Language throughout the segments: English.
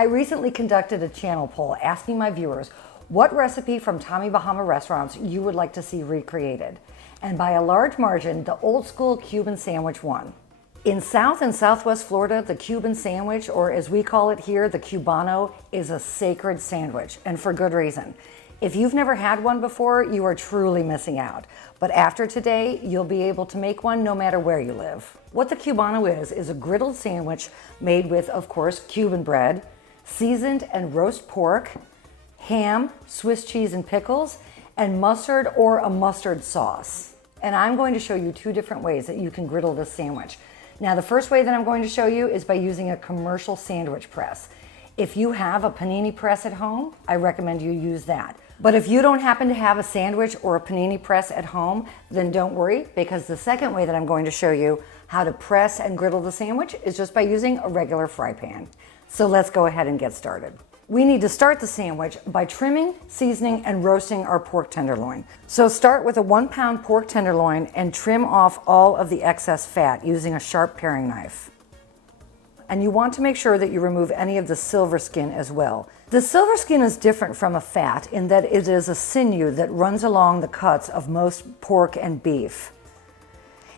I recently conducted a channel poll asking my viewers what recipe from Tommy Bahama restaurants you would like to see recreated. And by a large margin, the old school Cuban sandwich won. In South and Southwest Florida, the Cuban sandwich, or as we call it here, the Cubano, is a sacred sandwich, and for good reason. If you've never had one before, you are truly missing out. But after today, you'll be able to make one no matter where you live. What the Cubano is a griddled sandwich made with, of course, Cuban bread, seasoned and roast pork, ham, Swiss cheese and pickles, and mustard or a mustard sauce. And I'm going to show you two different ways that you can griddle this sandwich. Now, the first way that I'm going to show you is by using a commercial sandwich press. If you have a panini press at home, I recommend you use that. But if you don't happen to have a sandwich or a panini press at home, then don't worry, because the second way that I'm going to show you how to press and griddle the sandwich is just by using a regular fry pan. So let's go ahead and get started. We need to start the sandwich by trimming, seasoning, and roasting our pork tenderloin. So start with a 1-pound pork tenderloin and trim off all of the excess fat using a sharp paring knife. And you want to make sure that you remove any of the silver skin as well. The silver skin is different from a fat in that it is a sinew that runs along the cuts of most pork and beef.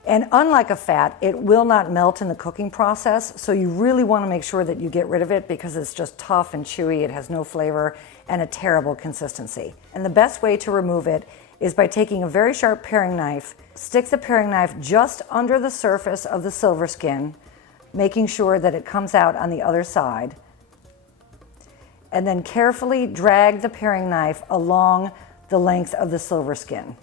And unlike a fat, it will not melt in the cooking process, so you really want to make sure that you get rid of it because it's just tough and chewy, it has no flavor, and a terrible consistency. And the best way to remove it is by taking a very sharp paring knife, stick the paring knife just under the surface of the silver skin, making sure that it comes out on the other side, and then carefully drag the paring knife along the length of the silver skin.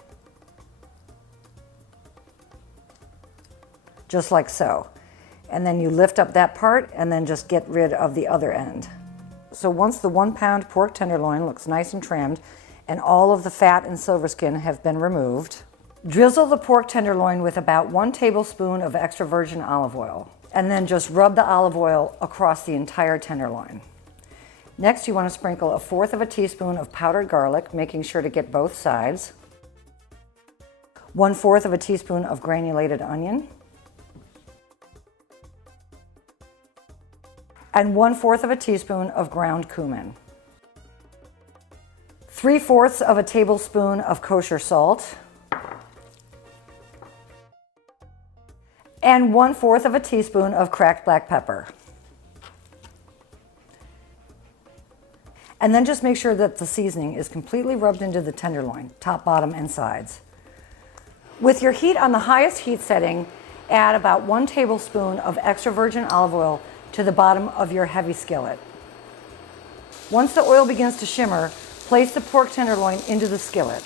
Just like so. And then you lift up that part and then just get rid of the other end. So once the 1-pound pork tenderloin looks nice and trimmed and all of the fat and silver skin have been removed, drizzle the pork tenderloin with about 1 tablespoon of extra virgin olive oil. And then just rub the olive oil across the entire tenderloin. Next, you want to sprinkle 1/4 teaspoon of powdered garlic, making sure to get both sides, 1/4 teaspoon of granulated onion, and 1/4 teaspoon of ground cumin, 3/4 tablespoon of kosher salt, and 1/4 teaspoon of cracked black pepper. And then just make sure that the seasoning is completely rubbed into the tenderloin, top, bottom, and sides. With your heat on the highest heat setting, add about 1 tablespoon of extra virgin olive oil to the bottom of your heavy skillet. Once the oil begins to shimmer, place the pork tenderloin into the skillet.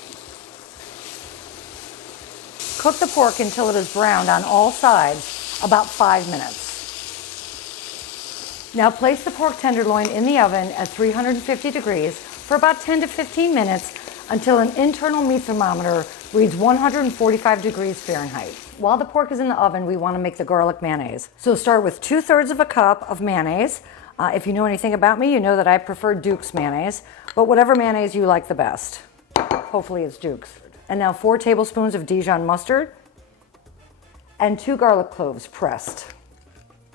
Cook the pork until it is browned on all sides, about 5 minutes. Now place the pork tenderloin in the oven at 350 degrees for about 10 to 15 minutes until an internal meat thermometer reads 145 degrees Fahrenheit. While the pork is in the oven, we want to make the garlic mayonnaise. So start with 2/3 cup of mayonnaise. If you know anything about me, you know that I prefer Duke's mayonnaise, but whatever mayonnaise you like the best. Hopefully it's Duke's. And now 4 tablespoons of Dijon mustard and 2 garlic cloves pressed.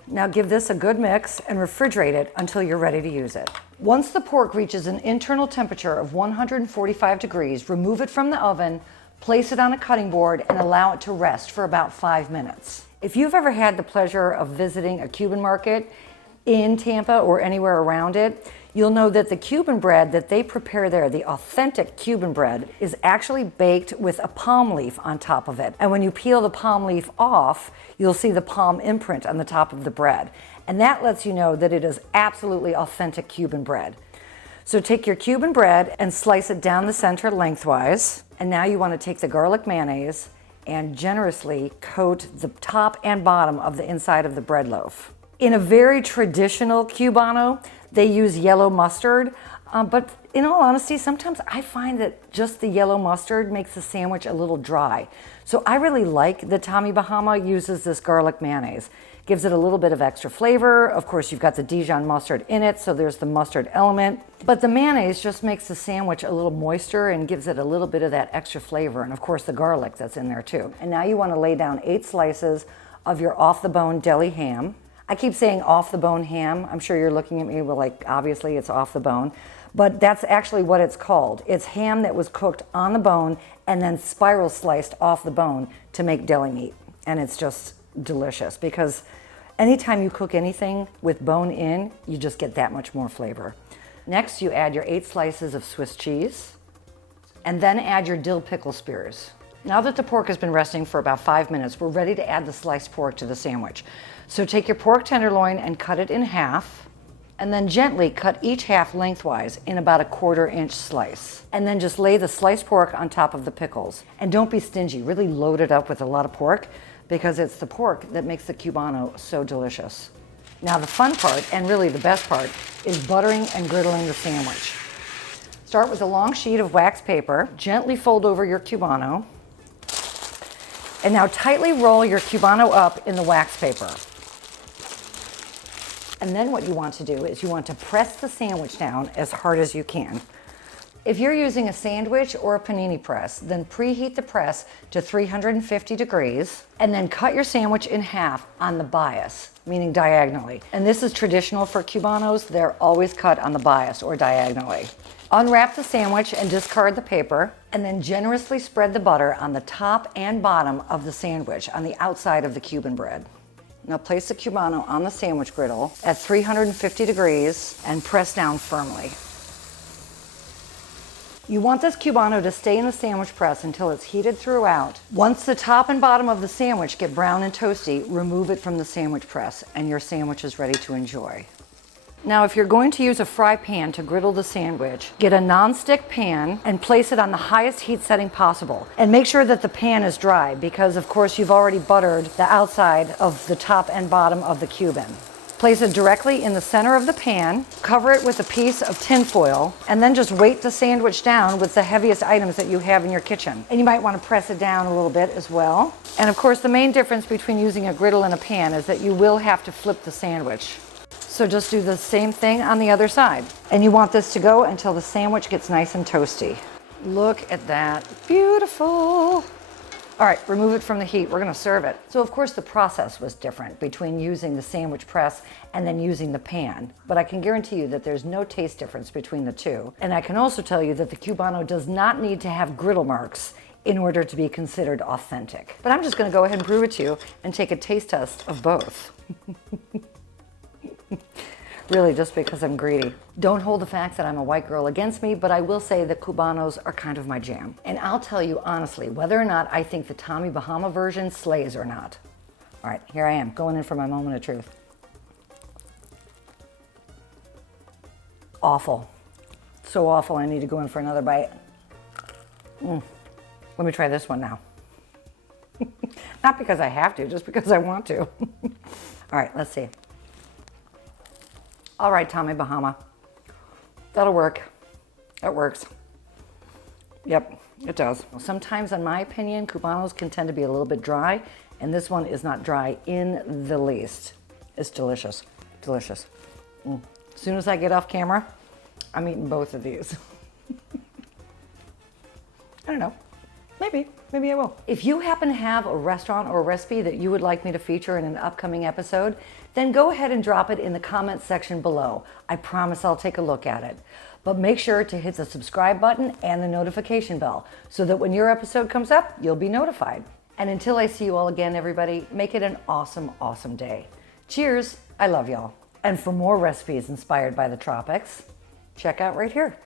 Now give this a good mix and refrigerate it until you're ready to use it. Once the pork reaches an internal temperature of 145 degrees, remove it from the oven, place it on a cutting board, and allow it to rest for about 5 minutes. If you've ever had the pleasure of visiting a Cuban market in Tampa or anywhere around it, you'll know that the Cuban bread that they prepare there, the authentic Cuban bread, is actually baked with a palm leaf on top of it. And when you peel the palm leaf off, you'll see the palm imprint on the top of the bread. And that lets you know that it is absolutely authentic Cuban bread. So take your Cuban bread and slice it down the center lengthwise. And now you want to take the garlic mayonnaise and generously coat the top and bottom of the inside of the bread loaf. In a very traditional Cubano, they use yellow mustard, but in all honesty, sometimes I find that just the yellow mustard makes the sandwich a little dry. So I really like that Tommy Bahama uses this garlic mayonnaise. Gives it a little bit of extra flavor. Of course, you've got the Dijon mustard in it, so there's the mustard element. But the mayonnaise just makes the sandwich a little moister and gives it a little bit of that extra flavor. And of course, the garlic that's in there too. And now you want to lay down 8 slices of your off-the-bone deli ham. I keep saying off the bone ham. I'm sure you're looking at me like, obviously it's off the bone, but that's actually what it's called. It's ham that was cooked on the bone and then spiral sliced off the bone to make deli meat. And it's just delicious because anytime you cook anything with bone in, you just get that much more flavor. Next, you add your 8 slices of Swiss cheese and then add your dill pickle spears. Now that the pork has been resting for about 5 minutes, we're ready to add the sliced pork to the sandwich. So take your pork tenderloin and cut it in half, and then gently cut each half lengthwise in about a 1/4 inch slice. And then just lay the sliced pork on top of the pickles. And don't be stingy, really load it up with a lot of pork because it's the pork that makes the Cubano so delicious. Now the fun part, and really the best part, is buttering and griddling the sandwich. Start with a long sheet of wax paper, gently fold over your Cubano, and now tightly roll your Cubano up in the wax paper. And then what you want to do is you want to press the sandwich down as hard as you can. If you're using a sandwich or a panini press, then preheat the press to 350 degrees and then cut your sandwich in half on the bias, meaning diagonally. And this is traditional for Cubanos. They're always cut on the bias or diagonally. Unwrap the sandwich and discard the paper, and then generously spread the butter on the top and bottom of the sandwich on the outside of the Cuban bread. Now place the Cubano on the sandwich griddle at 350 degrees and press down firmly. You want this Cubano to stay in the sandwich press until it's heated throughout. Once the top and bottom of the sandwich get brown and toasty, remove it from the sandwich press and your sandwich is ready to enjoy. Now, if you're going to use a fry pan to griddle the sandwich, get a non-stick pan and place it on the highest heat setting possible. And make sure that the pan is dry because, of course, you've already buttered the outside of the top and bottom of the Cuban. Place it directly in the center of the pan, cover it with a piece of tin foil, and then just weight the sandwich down with the heaviest items that you have in your kitchen. And you might want to press it down a little bit as well. And of course, the main difference between using a griddle and a pan is that you will have to flip the sandwich. So just do the same thing on the other side. And you want this to go until the sandwich gets nice and toasty. Look at that, beautiful. All right, remove it from the heat, we're gonna serve it. So of course the process was different between using the sandwich press and then using the pan, but I can guarantee you that there's no taste difference between the two. And I can also tell you that the Cubano does not need to have griddle marks in order to be considered authentic. But I'm just gonna go ahead and prove it to you and take a taste test of both. Really, just because I'm greedy. Don't hold the fact that I'm a white girl against me, but I will say that Cubanos are kind of my jam. And I'll tell you honestly, whether or not I think the Tommy Bahama version slays or not. All right, here I am, going in for my moment of truth. Awful. So awful, I need to go in for another bite. Let me try this one now. Not because I have to, just because I want to. All right, let's see. All right, Tommy Bahama. That'll work. It works. Yep, it does. Sometimes, in my opinion, Cubanos can tend to be a little bit dry, and this one is not dry in the least. It's delicious. Delicious. As soon as I get off camera, I'm eating both of these. I don't know. Maybe I will. If you happen to have a restaurant or a recipe that you would like me to feature in an upcoming episode, then go ahead and drop it in the comments section below. I promise I'll take a look at it. But make sure to hit the subscribe button and the notification bell so that when your episode comes up, you'll be notified. And until I see you all again, everybody, make it an awesome, awesome day. Cheers. I love y'all. And for more recipes inspired by the tropics, check out right here.